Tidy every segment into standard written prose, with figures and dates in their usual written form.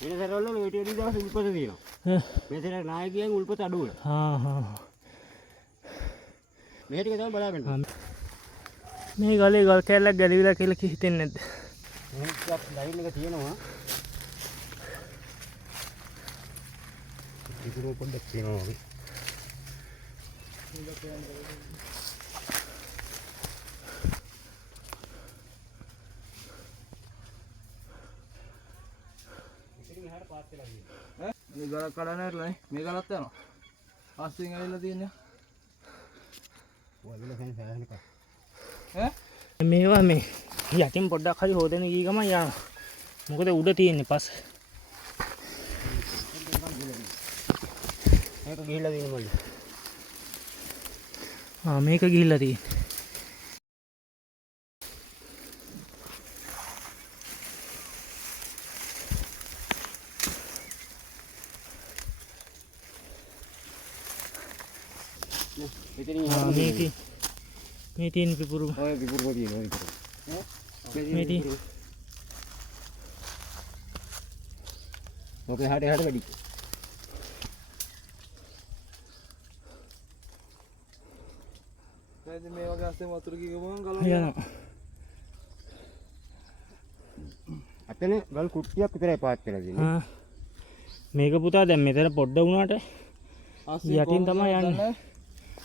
වෙන සැරවල ඔය ටික දවස් උල්පත තියෙනවා. මේ සැරේ නායකයන් උල්පත අඩු වෙනවා. මේ ටික තමයි බලාගන්න. මේ ගලේ ගල් කැල්ලක් ගැලවිලා කියලා හිතෙන්නේ නැද්ද? මේක ලයින් එක තියෙනවා. ඉතුරු පොඩ්ඩක් තියෙනවා වගේ. මේ ගලක් කඩන්න ඇරලා නේ. මේ ගලත් යනවා. ආස්තින් ඇවිල්ලා තියෙනවා. ඔය විල ෆෑන් සෑහෙන එක. මේවා මේ යටින් පොඩ්ඩක් හරි හොදගෙන ගිය ගමන් යනවා. මොකද උඩ තියෙන්නේ පස්. මේක ගිහිල්ලා තියෙන මල්ලි. මේක ගිහිල්ලා තියෙන්නේ. මේ තියෙන පිපුරු. ඔය පිපුරු තියෙනවා විතර. මේ තියෙන. ඔක එහාට වැඩි. දැන් මේ වගේ අස්තේ වතුර ගිය ගමන් ගල යනවා. අතන ගල් කුට්ටියක් විතරයි පාත් වෙලා තියෙන්නේ. මේක පුතා දැන් මෙතන පොඩ්ඩ වුණාට යටින් තමයි යන්නේ.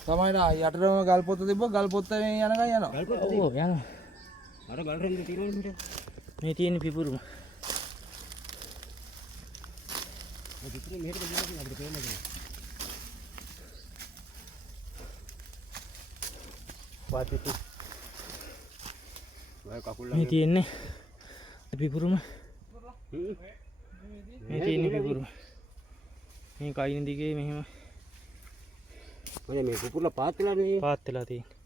තමයි නා යටටම ගල් පොත්ත තිබ්බ ගල් පොත්ත මේ යනකම් යනවා. ගල් පොත්ත ඔව් යනවා. අර ගල් රෙන්ද තියෙනවනේ මෙතන. මේ තියෙන පිපුරු. ඔය පිපුරු මෙහෙට ගිහින් අපිට පේන්නේ නැහැ. පාතිතු. ඔය කකුල් මේ තියෙන්නේ පිපුරුම. මේ තියෙන පිපුරු. මේ කයින් දිගේ මෙහෙම ඔය මේ පිපුරලා පාත් වෙලා නේ. පාත් වෙලා තියෙන්නේ.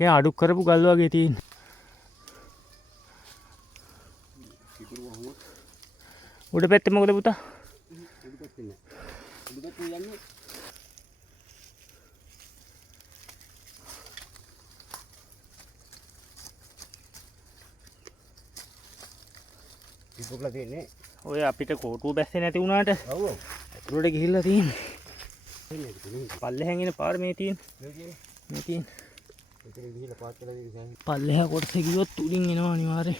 ඒ අඩු කරපු ගල් වගේ තියෙන්නේ. පිපුරු වහුව. උඩ පැත්තේ මොකද පුතා? උඩ පැත්තේ නෑ. උඩ පැත්තේ යන්නේ. පිපුරලා තියෙන්නේ. ඔය අපිට කෝටුව බැස්සේ නැති වුණාට ඔව් ඔව්. උඩට ගිහිල්ලා තියෙන්නේ. එන්නේ ඒක. පල්ලෙහාන් එන පාර මේ තියෙන්නේ. මේ තියෙන්නේ. ඒකේ ගිහිල්ලා පාත් වෙලා තියෙන්නේ. පල්ලෙහා කොටසේ ගියොත් උඩින් එනවා අනිවාර්යෙන්.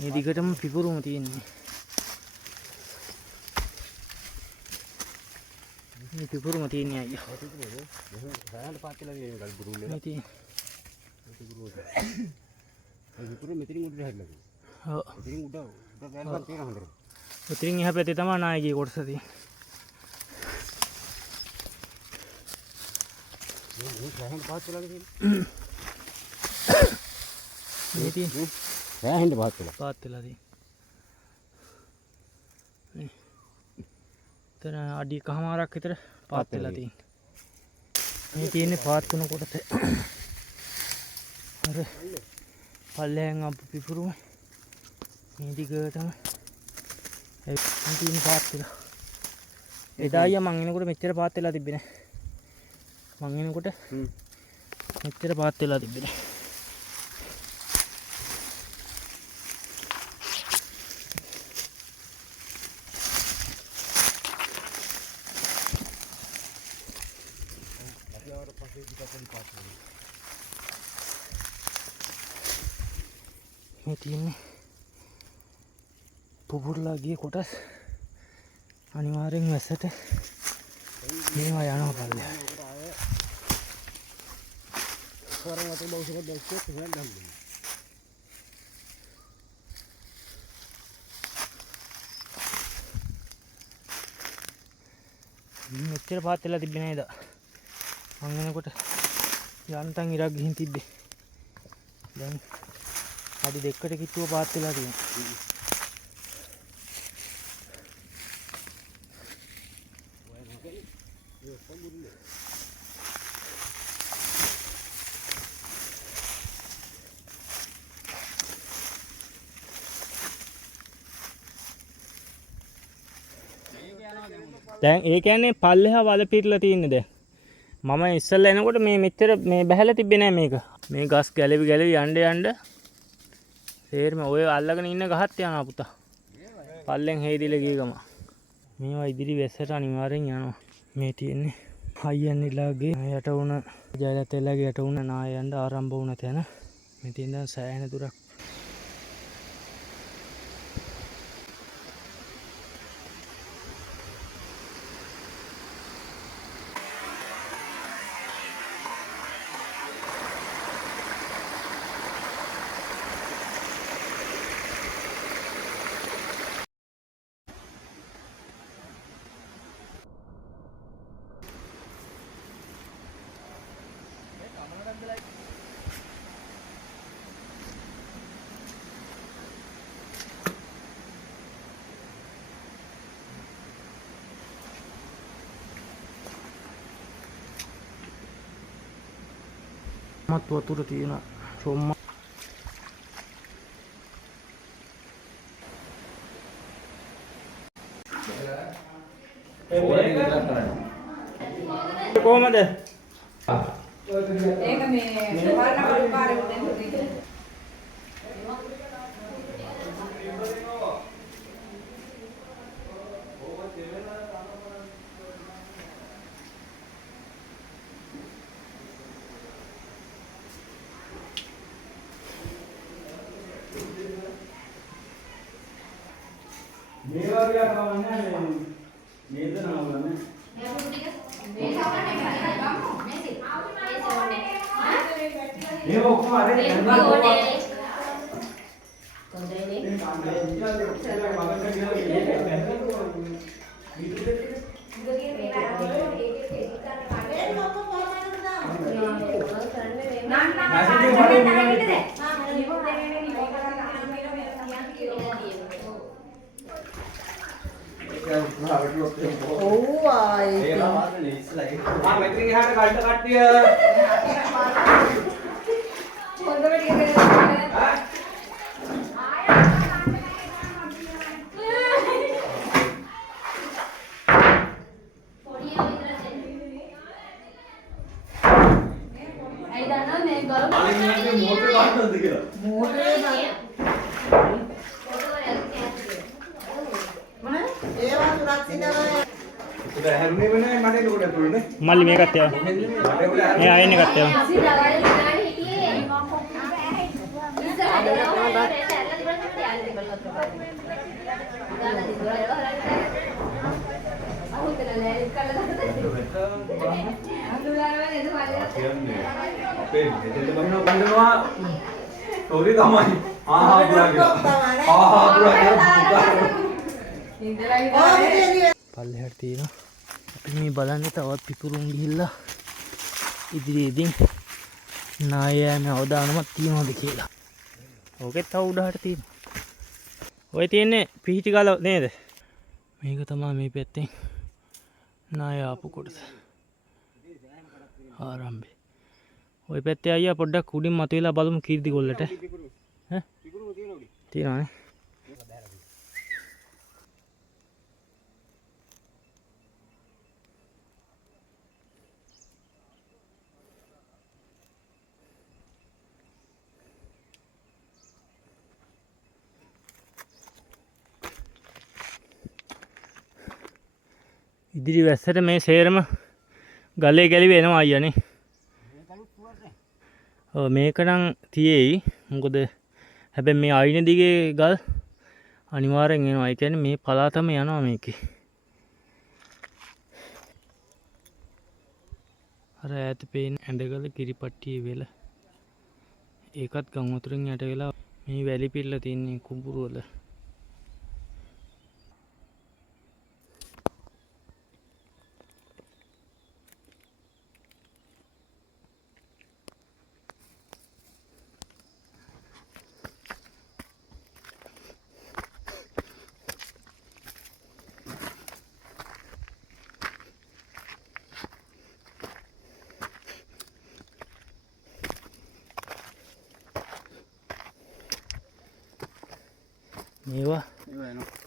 මේ දිගටම පිපුරුම තියෙන්නේ. මේ පිපුරුම තියෙන්නේ අයියා. ඔය පිපුරු මෙහෙම සායන්ට පාත් වෙලා තියෙන ගල් බුරුල් වල. මේ තියෙන්නේ. ඒ පිපුරු වල. ඒ පිපුරු මෙතනින් උඩට හැරිලා තියෙනවා. ඔව්. මෙතනින් උඩ ගල්පත් තියෙන හොඳට. උතරින් එහා පැත්තේ තමයි නායකගේ කොටස තියෙන්නේ. මේ සායන්ට පාත් වෙලා තියෙන්නේ. මේ තියෙන්නේ. සායන්ට පාත් වෙලා. පාත් වෙලා තියෙන්නේ. එතන අඩි කහමාරක් විතර පාත් වෙලා තියෙන්නේ. මේ තියෙන්නේ පාත් වෙන කොටස. අර පල්ලෙහාන් අපු පිපුරුම මේ දිගටම ඒ තියෙන පාත් වෙලා. එදා අයියා මං එනකොට මෙච්චර පාත් වෙලා තිබ්බේ නෑ. මං එනකොට මෙච්චර පාත් වෙලා තිබ්බේ නෑ. මේ තියෙන්නේ පුපුරලා ගිය කොටස් අනිවාර්යෙන් වැස්සට මේවා යනවා පල්ලෙහා. කරන් වටේ බෞසක දැක්කේ හොයන් ගන්න. මෙච්චර පාත් වෙලා තිබ්බේ නේද? මං එනකොට යන්තම් ඉරක් ගිහින් තිබ්බේ. දැන් අඩි දෙකකට කිට්ටුව පාත් වෙලා තියෙනවා. දැන් ඒ කියන්නේ පල්ලෙහා වල පිරලා තියෙන්නේ දැන්. මම ඉස්සෙල්ලා එනකොට මේ මෙච්චර මේ බහැලා තිබ්බේ නෑ මේක. මේ ගස් ගැලවි යන්න තේරෙම ඔය අල්ලගෙන ඉන්න ගහත් යනවා පුතා. පල්ලෙන් හේදිලා ගිය ගම. මේවා ඉදිරි වැස්සට අනිවාර්යෙන් යනවා. මේ තියෙන්නේ අයියන්නිලාගේ යට වුණ ජයලතෙල්ලාගේ යට වුණ නායයන්ට ආරම්භ වුණ තැන. මෙතන ඉඳන් සෑහෙන දුරක් මත් වතුර තියෙනවා. චොම්ම කොහමද? ඒක මේ වර්ණ පාරේ උදේ උදේ මේවා විතර කවන්නේ නේද නවලන්නේ. මේ ඔක්කොම අර ඔව් ආයේ මෙතන එහාට කල්ට කට්ටිය හොඳ වැඩි කරලා මල්ලි මේකත් යනවා. මේ ආයෙත් එකත් යනවා. තෝරි තමයි පල්ලෙහාට තියෙනවා. අපි මේ බලන්නේ තවත් පිපුරුම් ගිහිල්ලා ඉදිරියේදී නායයන් අවදානමක් තියනවද කියලා. ඕකෙත් තව උඩහට තියෙනවා. ඔය තියෙන්නේ පිහිටි ගල නේද? මේක තමයි මේ පැත්තෙන් නාය ආපු කොටස. ආරම්භය. ඔය පැත්තේ අයියා පොඩ්ඩක් උඩින් මතුවලා බලමු කීර්ති ගොල්ලට. ඈ? තියෙනවනේ. ඉදිරි වැස්සට මේ සේරම ගලේ ගැලි වෙනවා අයියනේ. ඔව් මේක නම් තියේයි. මොකද හැබැයි මේ අයින දිගේ ගල් අනිවාර්යෙන් එනවා. ඒ කියන්නේ මේ පළාතම යනවා මේකේ. අර ඈත පේන ඇඳගල කිරිපට්ටියේ වෙල. ඒකත් ගම් වතුරින් යට වෙලා මේ වැලි පිල්ල තියෙන කුඹුරු වල.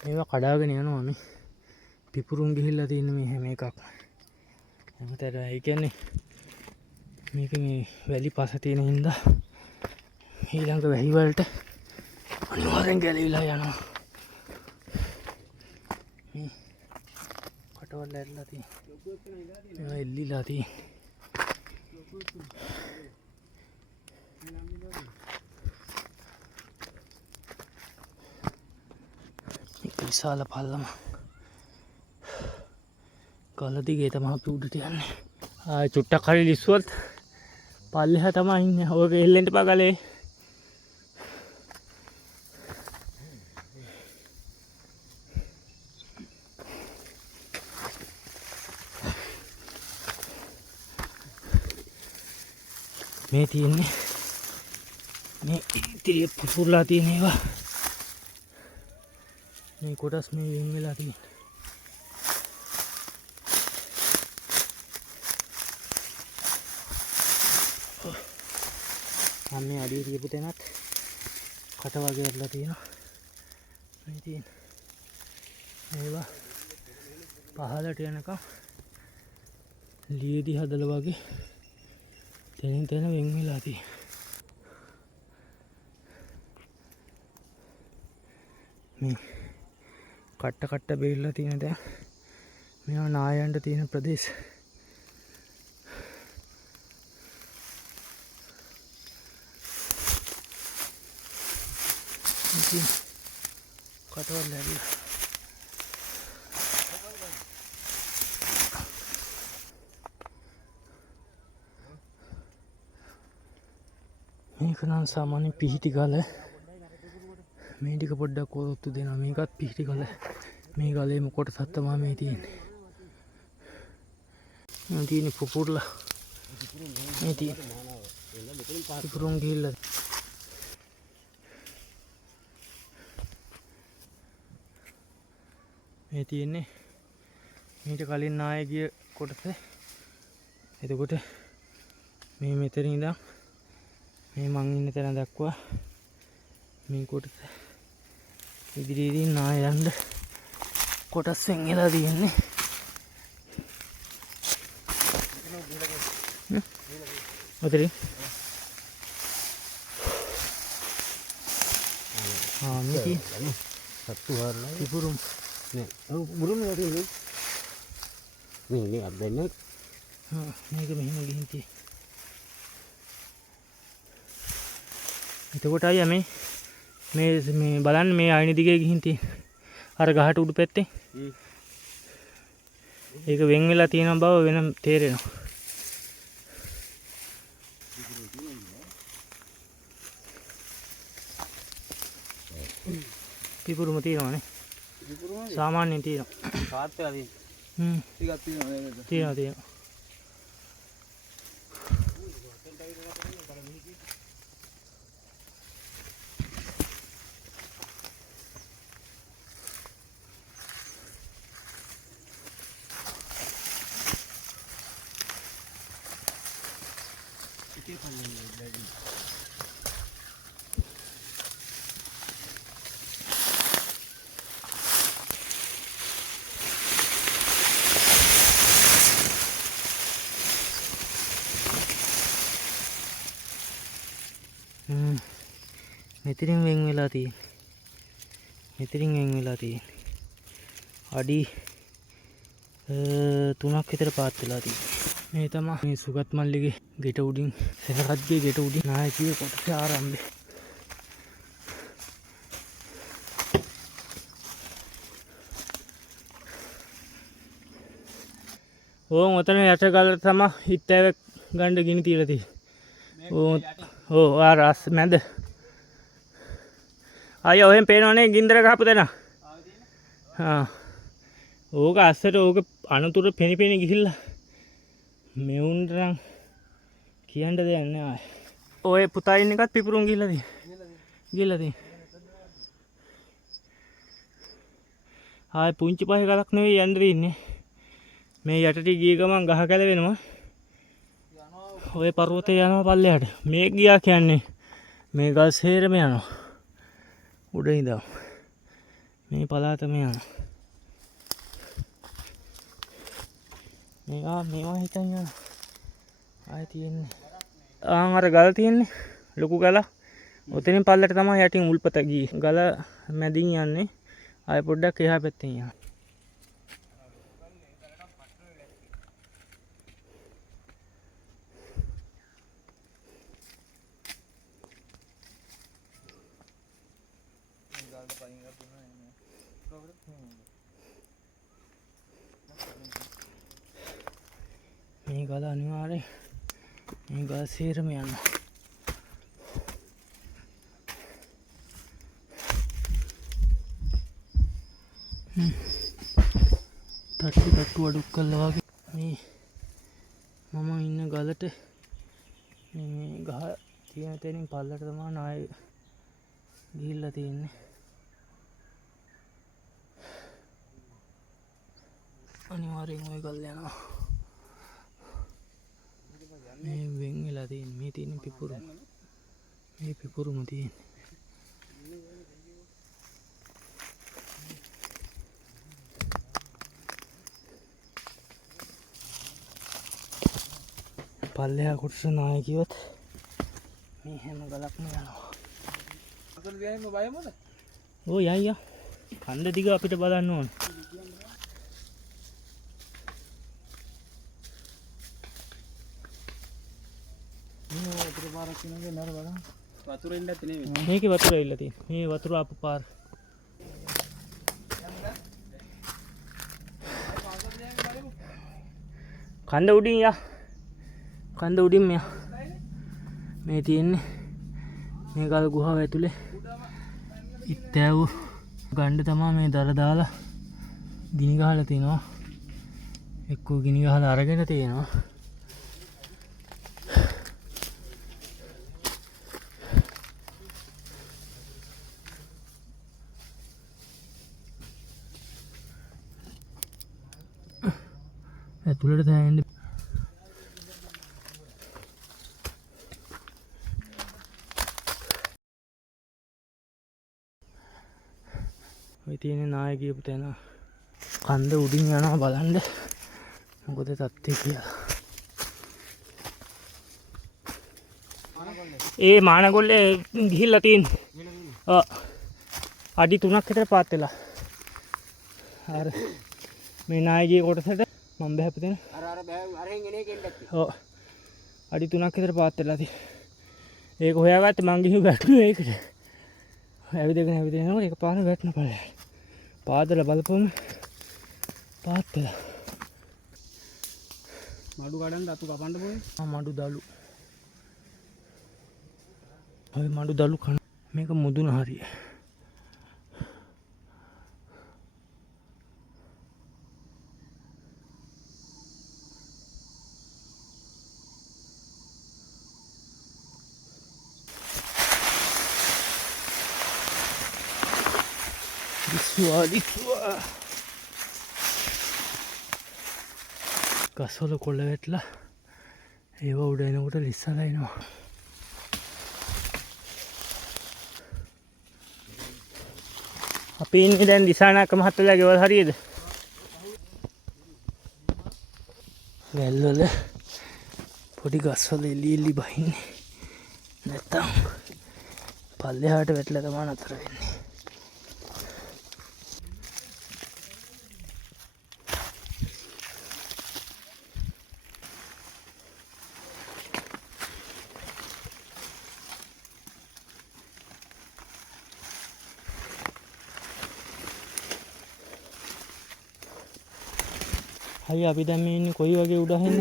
මේවා කඩාගෙන යනවා මේ පිපුරුම් ගිහිල්ලා තියෙන මේ හැම එකක්ම. හැමතැන ඒ කියන්නේ මේක මේ වැලි පස තියෙන හින්දා ඊළඟ වැහි වලට අනිවාර්යෙන් ගැලවිලා යනවා. මේ කටවල් ඇරලා තියෙනවා. ඒවා එල්ලිලා තියෙනවා. විශාල පල්ලම ගල දිගේ තමයි අපි උඩට යන්නේ. චුට්ටක් හරි ලිස්සුවත් පල්ලෙහා තමයි ඉන්නේ. ඔයක එල්ලෙන්න එපා ගලේ. මේ තියෙන්නේ මේ ඉතිරිය පුපුරලා තියෙන ඒවා. මේ කොටස් මේ වෙන් වෙලා තියෙන්නේ. මේ අඩිය තියපු තැනත් කට වගේ ඇරලා තියෙනවා. මේ තියෙන ඒවා පහළට යනකම් ලියේදී හදලා වගේ තැනින් තැන වෙන් වෙලා තියෙනවා. මේ කට්ට බෙල්ලා තියෙන දැන් මේවා නායයන්ට තියෙන ප්‍රදේශ. ඉතින් කටවල් ලැබිලා මේක නම් සාමාන්‍ය පිහිටි ගල. මේ ටික පොඩ්ඩක් කොරොත්තු දෙනවා. මේකත් පිහිටි ගල. මේ ගලේම කොටසක් තමයි මේ තියෙන්නේ. මේ තියෙන්නේ පුපුරලා. මේ තියෙන්නේ පුපුරුම් ගිහිල්ලා. මේ තියෙන්නේ මීට කලින් නාය ගිය කොටස. එතකොට මේ මෙතන ඉඳන් මේ මං ඉන්න තැන දක්වා මේ කොටස ඉදිරියේදී නාය යන්න කොටස් වෙන් වෙලා තියෙන්නේ. ඔතරින් මේ තියෙන්නේ සත්තු හරලා පිපුරුම් නේ. බුරුම වගේ නේ අබ්බෙන්නේ. මේක මෙහෙම ගිහින් තියෙන්නේ. එතකොට අයියා මේ බලන්න මේ අයින දිගේ ගිහින් තියෙන්නේ. අර ගහට උඩු පැත්තේ. ඒක වෙන් වෙලා තියෙන බව වෙන තේරෙනවා. පිපුරුම තියෙනවානේ. සාමාන්‍යයෙන් තියෙනවා. කාත් වෙලා තියෙනවා. ටිකක් තියෙනවා නේද? තියෙනවා. මෙතනින් වෙන් වෙලා තියෙන්නේ. අඩි 3ක් විතර පාත් වෙලා තියෙන්නේ. මේ තමයි මේ සුගත් මල්ලිගේ ගෙට උඩින් සෙනගත්ගේ ගෙට උඩින් නායකීය කොටස ආරම්භය. ඕන් ඔතන යට ගල තමයි හිටෑවක් ගන්න ගිනි තියලා තියෙන්නේ. ආ රස් මැද අයියා ඔහෙන් පේනවනේ ගින්දර ගහපු තැන. ඕක අස්සට ඕක අනතුර පෙනි ගිහිල්ලා මෙවුන්ට නම් කියන්න දෙයක් නෑ. ඔය පුතා ඉන්න එකත් පිපුරුම් ගිහිල්ලා තියෙන්නේ. ආයේ පුංචි පහේ ගලක් නෙවෙයි යන්න ඉන්නේ. මේ යටට ගිය ගමන් ගහ කැලවෙනවා. ඔය පර්වතේ යනවා පල්ලෙහාට. මේ ගියා කියන්නේ මේ ගල් සේරම යනවා. උඩ ඉඳන් මේ පළාතම යනවා. මේවා හිතන් යනවා. ආයේ තියෙන්නේ. අර ගල් තියෙන්නේ. ලොකු ගල. ඔතනින් පල්ලට තමයි යටින් උල්පත ගියේ. ගල මැදින් යන්නේ. ආය පොඩ්ඩක් එහා පැත්තෙන් යන්න. මේ ගල අනිවාර්යෙන් මේ ගල සේරම යනවා. තට්ටු අඩුක් කළා වගේ මේ මම ඉන්න ගලට මේ ගහ තියෙන තැනින් පල්ලට තමයි නාය ගිහිල්ලා තියෙන්නේ. අනිවාර්යෙන් ওই ගල් යනවා. මේ වෙන් වෙලා තියෙන්නේ මේ තියෙන පිපුරුම. මේ පිපුරුම තියෙන්නේ. පල්ලෙහා කොටස නාය කිව්වත් මේ හැම ගලක්ම යනවා. අතන ගියාම බයමද? ඕ යයියා. කන්ද දිග අපිට බලන්න ඕන. මේ වතුර පාරක් කියනගේ නර බලන්න. වතුර ඉන්න නැති නෙමෙයි. මේකේ වතුර ඇවිල්ලා තියෙනවා. මේ වතුර ආපු පාර. කන්ද උඩින් යා. කන්ද උඩින් මෙයා. මේ තියෙන්නේ මේ ගල් ගුහාව ඇතුලේ ඉත්තෑව ගණ්ඩ තමා මේ දර දාලා ගිනි ගහලා තියෙනවා. එක්කෝ ගිනි ගහලා අරගෙන තියෙනවා. ඇතුළට තෑන්න ඔය තියෙන නාය කියපු තැන කන්ද උඩින් යනවා බලන්න මොකද තත්ත්වය කියලා. ඒ මානගොල්ලේ ගිහිල්ලා තියෙන්නේ. අඩි 3ක් විතර පාත් වෙලා. අර මේ නායගේ කොටසට මම බහැපතන අර අරෙන් එන එකෙන් දැක්කේ. ඔව්. අඩි 3ක් විතර පාත් වෙලා තියෙන්නේ. ඒක හොයාගත්තේ මං ගිහින් වැටුනේ ඒකට. ඇවිදගෙන යනකොට ඒක පාන වැටෙන පළයයි. පාදල බලපොම පාත් වෙලා. මඩු කඩන් අතු කපන්න පොයි. මඩු දලු. ඔය මඩු දලු කන මේක මුදුන හරිය. දිස්වා ගස්වල කොළ වැටලා ඒව උඩ එනකොට ලිස්සලා එනවා. අපි ඉන්නේ දැන් දිසානායක මහත්තයාගේ ගෙවල් හරියද? වැල්වල පොඩි ගස්වල එලි බහින්නේ. නැත්තම් පල්ලෙහාට වැටලා තමයි නතර වෙන්නේ. අයියා අපි දැන් මේ ඉන්නේ කොයි වගේ උඩහින්ද?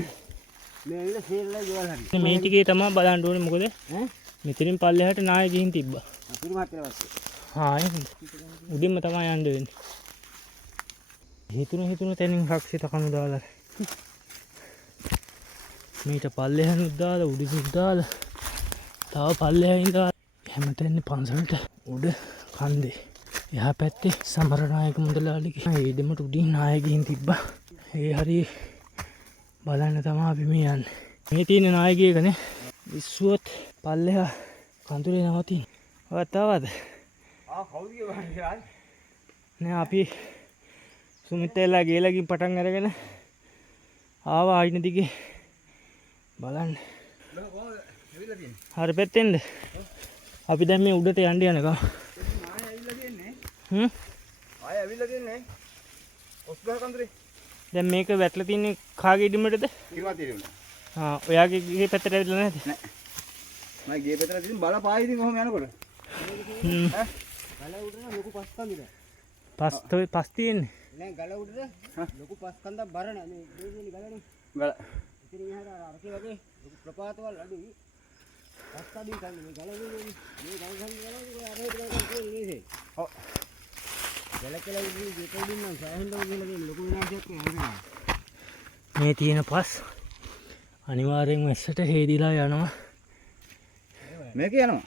මේ ඇවිල්ලා සේරලා ගෙවල් හරි. මේ ටිකේ තමයි බලන්න ඕනේ මොකද? මෙතනින් පල්ලෙහාට නාය ගිහින් තිබ්බා. අපිට මාත්‍ර පස්සේ. හා එහෙනම් උඩින්ම තමයි යන්න වෙන්නේ. හිතුණු තැනින් රක්ෂිත කණු දාලා. මේට පල්ලෙහානුත් දාලා උඩිනුත් දාලා. තව පල්ලෙහාින් දාලා හැමතැනම පන්සලට උඩ කන්දේ. එහා පැත්තේ සමරනායක මුදලාලිගේ ඒ දෙමට උඩින් නාය ගිහින් තිබ්බා. ඒ හරි බලන්න තමයි අපි මේ යන්නේ. මේ තියෙන නායකයකනේ විශ්වුවත් පල්ලෙහා කඳුරේ නවතින්. ඔය තවද? කවුද කියන්නේ? නෑ අපි සුමිතේලා ගේලකින් පටන් අරගෙන ආවා ආයින දිගේ බලන්න. හරි පැත්තෙන්ද? අපි දැන් මේ උඩට යන්න යනකම් ආයෙ ඇවිල්ලා තියෙන්නේ. ආයෙ ඇවිල්ලා තියෙන්නේ. ඔස්ගහ කන්දරේ. දැන් මේක වැටලා තින්නේ කාගේ ඉදීමටද? කිව්වා තියෙන්නේ. ඔයාගේ ගේ පැත්තට ඇවිල්ලා නැද්ද? නෑ. මම ගේ පැත්තට ඉතින් බලපායි ඉතින් කොහොම යනකොට. ගල උඩට ලොකු පස් කන්දක්. පස් තියෙන්නේ. නෑ ගල උඩට ලොකු පස් කන්දක් බර නෑ මේ දෙවියනි ගලනේ. ගල. ඉතින් එහාට අරකේ වගේ ලොකු ප්‍රපාතවල අඩුයි. පස් අඩුයි කන්නේ මේ ගල උඩේ මේ ගල සංගල අර හිටලා තියෙන්නේ. ඔව්. ගල කියලා ඉතින් ගෙට උඩින් නම් සෑහෙන්න උඩින් තියෙන ලොකු විනාශයක් වෙනවා. මේ තියෙන පස් අනිවාර්යෙන් වැස්සට හේදිලා යනවා. මේක යනවා.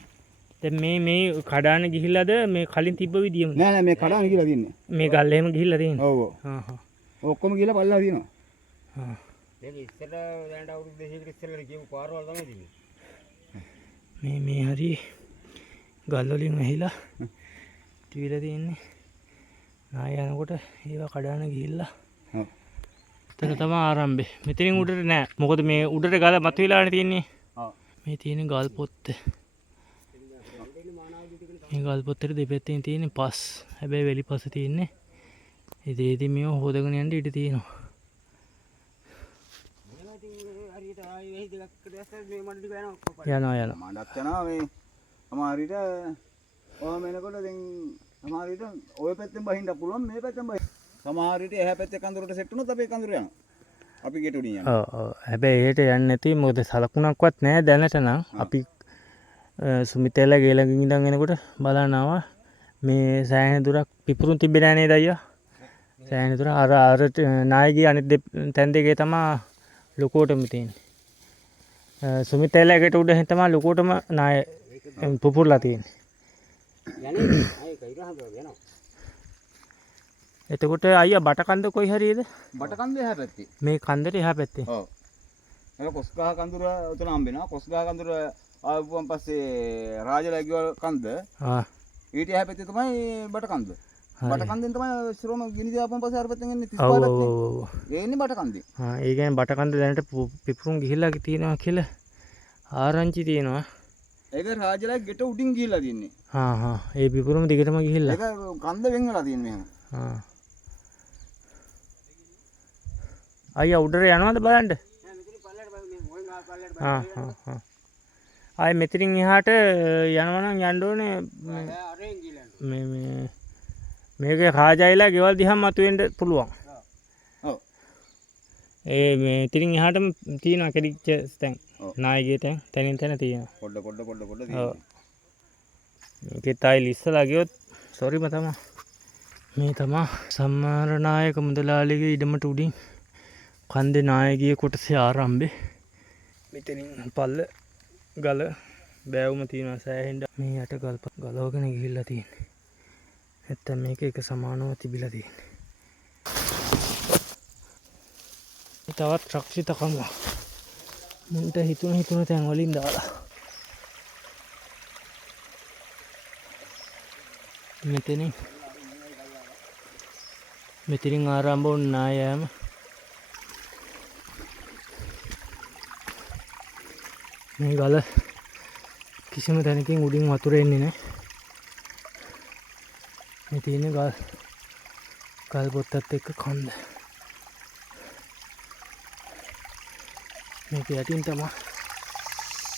දැන් මේ කඩාන ගිහිල්ලාද මේ කලින් තිබ්බ විදියම? නෑ නෑ මේ කඩාන ගිහලා තින්නේ. මේ ගල් එහෙම ගිහිල්ලා තියෙන්නේ. ඔව් ඔව්. ඔක්කොම ගිහලා පල්ලා තියෙනවා. දැන් ඉස්සර දැනට අවුරුදු 200කට ඉස්සරලා කියපු පාරවල් තමයි තියෙන්නේ. මේ හරි ගල් වලින් වැහිලා ටිවිලා තියෙන්නේ. නාය යනකොට ඒවා කඩාන ගිහිල්ලා. ඔව්. එතන තමයි ආරම්භය. මෙතනින් උඩට නෑ. මොකද මේ උඩට ගල මතුවලානේ තියෙන්නේ. ඔව්. මේ තියෙන ගල් පොත්ත. මේ ගල් පොත්තේ දෙපැත්තෙන් තියෙන්නේ පස්. හැබැයි වැලි පස තියෙන්නේ. ඉතින් මේව හොදගෙන යන්න ඉඩ තියෙනවා. යනවා. මඩක් යනවා මේ අමාරිට ඔය මෙනකොට දැන් අමාරිට ඔය පැත්තෙන් බහින්න පුළුවන් මේ පැත්තෙන් බහින්න. සමහර විට එහා පැත්තේ කඳුරට සෙට් වුණොත් අපේ කඳුර යනවා. අපි ගෙට උඩින් යනවා. ඔව්. හැබැයි එහෙට යන්නේ නැති මොකද සලකුණක්වත් නැහැ දැනට නම්. අපි සුමිතේලා ගේලඟින් ඉඳන් එනකොට බලන්න ආවා මේ සෑහෙන දුරක් පිපුරුම් තිබෙන්නේ නැහැ නේද අයියා? සෑහෙන දුර අර නායකගේ අනිත් තැන් දෙකේ තමයි ලොකෝටම තියෙන්නේ. සුමිතේලා ගෙට උඩ හින් තමයි ලොකෝටම නාය පුපුරලා තියෙන්නේ. යන්නේ ආයේ කයිර හදලා යනවා. එතකොට අයියා බටකන්ද කොයි හරියද? බටකන්ද එහා පැත්තේ. මේ කන්දට එහා පැත්තේ. ඔව්. ඒක කොස්ගහ කඳුර උතන හම්බෙනවා. කොස්ගහ කඳුර ආවුවන් පස්සේ රාජලග්ගවල කන්ද. ඊට එහා පැත්තේ තමයි බටකන්ද. බටකන්දෙන් තමයි ශ්‍රෝම ගිනි දාපුවන් පස්සේ අර පැත්තෙන් එන්නේ 35 පැත්තේ. ඒ ඉන්නේ බටකන්දේ. ඒ කියන්නේ බටකන්ද දැනට පිපුරුම් ගිහිල්ලා තියෙනවා කියලා ආරංචි තියෙනවා. ඒක රාජලග් ගෙට උඩින් ගිහිල්ලා තින්නේ. ඒ පිපුරුම දිගටම ගිහිල්ලා. ඒක කන්ද වෙන් වෙලා තියෙන්නේ මෙහෙම. අයියා උඩට යනවද බලන්න? ආයේ මෙතනින් එහාට යනවා නම් යන්න ඕනේ මේක රාජයිලා ගෙවල් දිහා මතුවෙන්න පුළුවන්. ඔව්. ඒ මෙතනින් එහාටම තියෙනවා කෙලිච්ච තැන්. නායකගේ තැනින් තැන තියෙනවා. පොඩ තියෙනවා. මේකේ තායි ඉස්සලා ගියොත් සෝරිම තමයි. මේ තමයි සම්මාරනායක මුදලාලිගේ ඉඩමට උඩින් කන්දේ නායකගේ කොටසේ ආරම්භය. මෙතනින් පල්ල ගල බෑවුම තියෙනවා සෑහෙන්න. මේ යට ගලවගෙන ගිහිල්ලා තියෙන්නේ. නැත්තම් මේක එක සමානව තිබිලා තියෙන්නේ. තවත් රක්ෂිතකම මුන්ට හිතුන තැන් වලින් දාලා. මෙතනින් ආරම්භ වුණ නායෑම මේ ගල කිසිම තැනකින් උඩින් වතුර එන්නේ නැහැ. මේ තියෙන ගල් පොත්තත් එක්ක කන්ද. මේක යටින් තමයි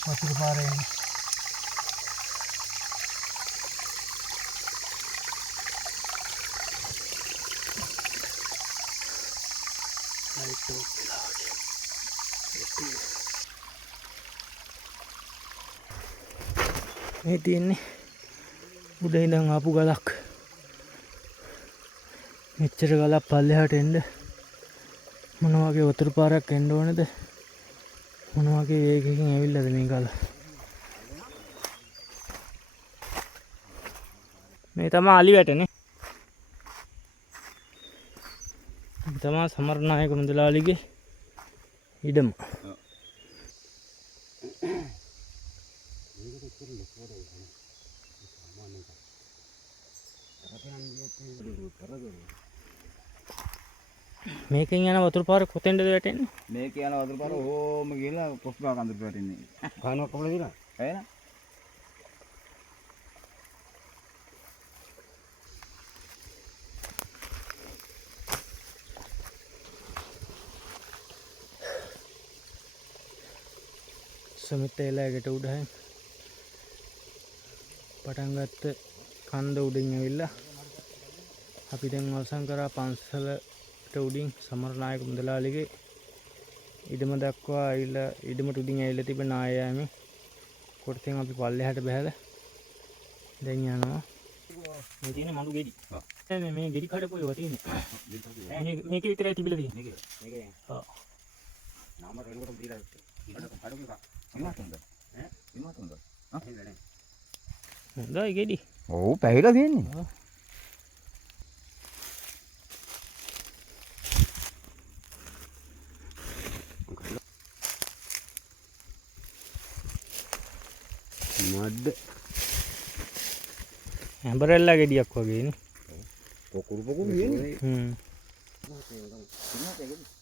වතුර පාර එන්නේ. මේ තියෙන්නේ උඩ ඉඳන් ආපු ගලක්. මෙච්චර ගලක් පල්ලෙහාට එන්න මොන වගේ වතුර පාරක් එන්න ඕනද? මොන වගේ වේගයකින් ඇවිල්ලාද මේ ගල? මේ තමයි අලි වැටනේ. මේ තමයි සමරනායක මුදලාලිගේ ඉඩම. මේකෙන් යන වතුර පාර කොතෙන්ද වැටෙන්නේ? මේක යන වතුර පාර ඕම ගිහලා කොස්ගහ කඳුරට වැටෙන්නේ. ගානක් කපලා දිනා. එහෙනම් සමිත එලායකට උඩහින් පටන් ගත්ත කන්ද උඩින් ඇවිල්ලා අපි දැන් අවසන් කරා පන්සලට උඩින් සමරනායක මුදලාලිගේ ඉඩම දක්වා ඇවිල්ලා ඉඩමට උඩින් ඇවිල්ලා තිබෙන ආයාමේ කොටසෙන් අපි පල්ලෙහාට බහැලා දැන් යනවා මේ තියෙන මඩු ගෙඩි. මේ ගෙඩි කඩපොය ඒවා තියෙන්නේ. මේක විතරයි තිබිලා තියෙන්නේ. මේකේ. ඔව්. නාම රෙන්ගොටම දීලා කඩුක ඉන්නවද? ඉන්නවද? හොඳයි ගෙඩි. ඔව් පැහිලා තියෙන්නේ. ඔව්. මඩ ඇඹරෙල්ලා ගෙඩියක් වගේ නේ. පොකුරු පොකුරු වෙන්නේ. හ්ම්. ඉන්නවද?